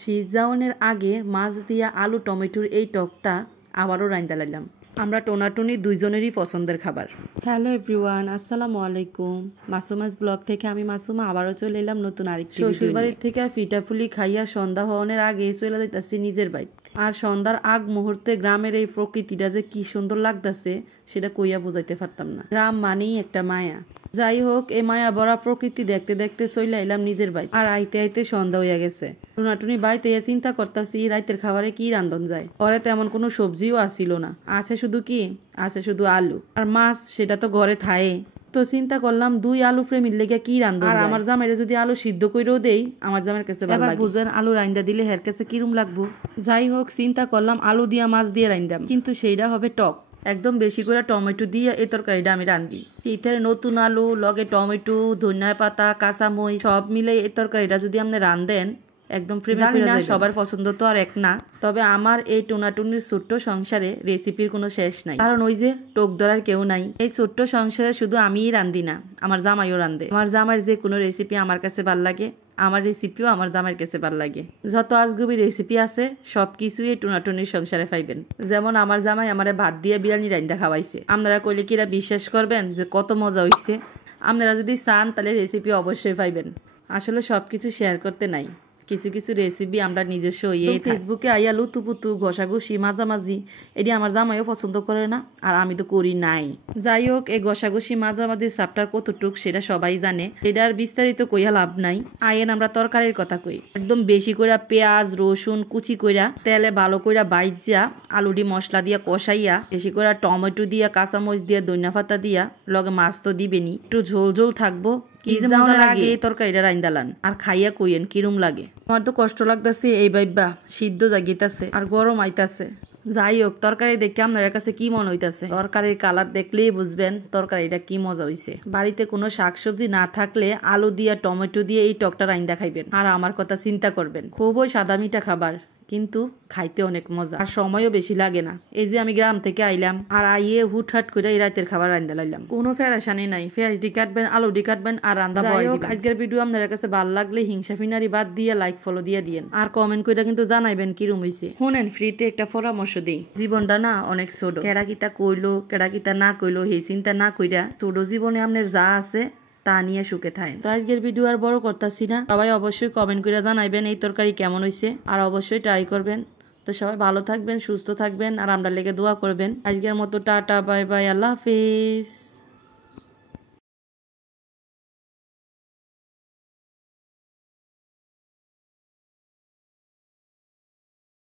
শীত যাওয়ানোর আগে মাছ দিয়া আলু টমেটোর এই টকটা আবারও রাইন্দা লাইলাম। আমরা টোনাটুনি দুইজনেরই পছন্দের খাবার। হ্যালো এভরিওয়ান, আসসালামু আলাইকুম। মাসুমাস ব্লগ থেকে আমি মাসুমা আবারও চলে এলাম নতুন আরেকটি শ্বশুরবাড়ির থেকে পিঠাফুলি খাইয়া সন্ধ্যা হওয়ানোর আগে চলে যাইতাছি নিজের বাড়ি। আর সন্ধ্যার আগ মুহূর্তে গ্রামের এই প্রকৃতিটা যে কি সুন্দর লাগতেছে সেটা কইয়া বুঝাইতে পারতাম না। গ্রাম মানেই একটা মায়া। যাই হোক, এই মায়া ভরা প্রকৃতি দেখতে দেখতে চলে এলাম নিজের বাড়ি। আর আইতে আইতে সন্ধ্যা হইয়া গেছে। টুনাটুনি বাইতে চিন্তা করতেছি রাইতের খাবারে কি রান্ধন যায়। পরে তেমন কোনো সবজিও আসিল না, আছে শুধু আলু আর মাছ, সেটা তো ঘরে থায়ে। তো চিন্তা করলাম 2 আলু ফ্রেমির লেগে কি রান্ধন। আর আমার জামাইরে যদি আলু সিদ্ধ কইরেও দেই, আমার জামাইয়ের কাছে ভালো লাগে। বুঝেন আলু রাইন্দা দিলে হের কাছে কিরম লাগবো। যাই হোক, চিন্তা করলাম আলু দিয়া মাছ দিয়ে রাইন্দাম, কিন্তু সেইটা হবে টক। একদম বেশি করে টমেটো দিয়ে এই তরকারিটা আমি রান্ধি। শীতের নতুন আলু লগে টমেটো, ধনিয়া পাতা, কাঁচামরিচ সব মিলে এই তরকারিটা যদি আপনি রান্ধেন একদম সবার পছন্দ তো আর এক না। তবে আমার এই টুনাটুনির ছোট্ট সংসারে রেসিপির কোনো শেষ নাই, কারণ ওই যে টোক ধরার কেউ নাই। এই ছোট্ট সংসারে শুধু আমিই রান্ধি না, আমার জামাইও রান্ধে। আমার জামাইয়ের যে কোনো রেসিপি আমার কাছে ভাল লাগে, আমার রেসিপিও আমার জামাইয়ের কাছে ভাল লাগে। যত আজগুবি রেসিপি আছে সবকিছুই এই টুনাটুনির সংসারে পাইবেন। যেমন আমার জামাই আমারে ভাত দিয়ে বিরিয়ানি রাইন্দা খাওয়াইছে। আপনারা কইলে কিরা বিশ্বাস করবেন যে কত মজা হইছে? আপনারা যদি চান তাহলে রেসিপি অবশ্যই পাইবেন। আসলে সবকিছু শেয়ার করতে নাই, কিছু কিছু রেসিপি আমরা নিজস্ব ফেসবুকে আইয়া লুতুপুতু ঘষাঘষি মাঝামাঝি এটি আমার জামাইও পছন্দ করে না, আর আমি তো করি নাই। যাই হোক, এই ঘষাঘষি মাঝামাঝি সাপটার কতটুক সেটা সবাই জানে, এটার বিস্তারিত কইয়া লাভ নাই। আইয়েন আমরা তরকারির কথা কই। একদম বেশি কইরা পেঁয়াজ রসুন কুচি কইরা তেলে ভালো কইরা বাইজা আলুডি মশলা দিয়া কষাইয়া বেশি কইরা টমেটো দিয়া কাঁচামরিচ দিয়া ধনিয়া পাতা দিয়া লগে মাছ তো দিবেনি, একটু ঝোল ঝোল থাকবো। কি যে মজা লাগে এই তরকারিটা রাইন্দালান, আর খাইয়া কইয়েন কিরম লাগে। আমার তো কষ্ট লাগতেছে এই বাইবা, সিদ্ধ জাগিতাছে আর গরম আইতাছে। যাই হোক, তরকারি দেখে আপনার কাছে কি মনে হইতাছে? তরকারির কালার দেখলেই বুঝবেন তরকারিটা কি মজা হইছে। বাড়িতে কোনো শাকসবজি না থাকলে আলু দিয়া টমেটো দিয়ে এই টকটা রাইন্দা খাইবেন, আর আমার কথা চিন্তা করবেন। খুবই সাদা মিঠা খাবার, কিন্তু খাইতে অনেক মজা আর সময়ও বেশি লাগে না। এই যে আমি গ্রাম থেকে আইলাম, আর আইয়ে হুটহাট করে এই রাতের খাবার রান্না লাইলাম। কোনো ফেরাসানি নাই, পেঁয়াজ ডি কাটবেন, আলু ডি কাটবেন আর রান্না বয় দিবেন। আজকের ভিডিও আপনাদের কাছে ভালো লাগলে হিংসা ফিনারি বাদ দিয়ে লাইক ফলো দিয়ে দিয়েন, আর কমেন্ট করে কিন্তু জানাইবেন কিরম হইছে। শুনেন, ফ্রিতে একটা পরামর্শ দিই। জীবনটা না অনেক ছোট, কেডা কিতা কইলো কেডা কিতা না কইলো সেই চিন্তা না কইরা ছোট জীবনে আপনার যা আছে তা নিয়ে সুখে থাকেন। তো আজকের ভিডিও আর বড় করতেছি না, সবাই অবশ্যই কমেন্ট করে জানাইবেন এই তরকারি কেমন হইছে, আর অবশ্যই ট্রাই করবেন। তো সবাই ভালো থাকবেন, সুস্থ থাকবেন, আর আমরা লেগে দোয়া করবেন। আজকের মতো টাটা, বাই বাই, আল্লাহ হাফিজ।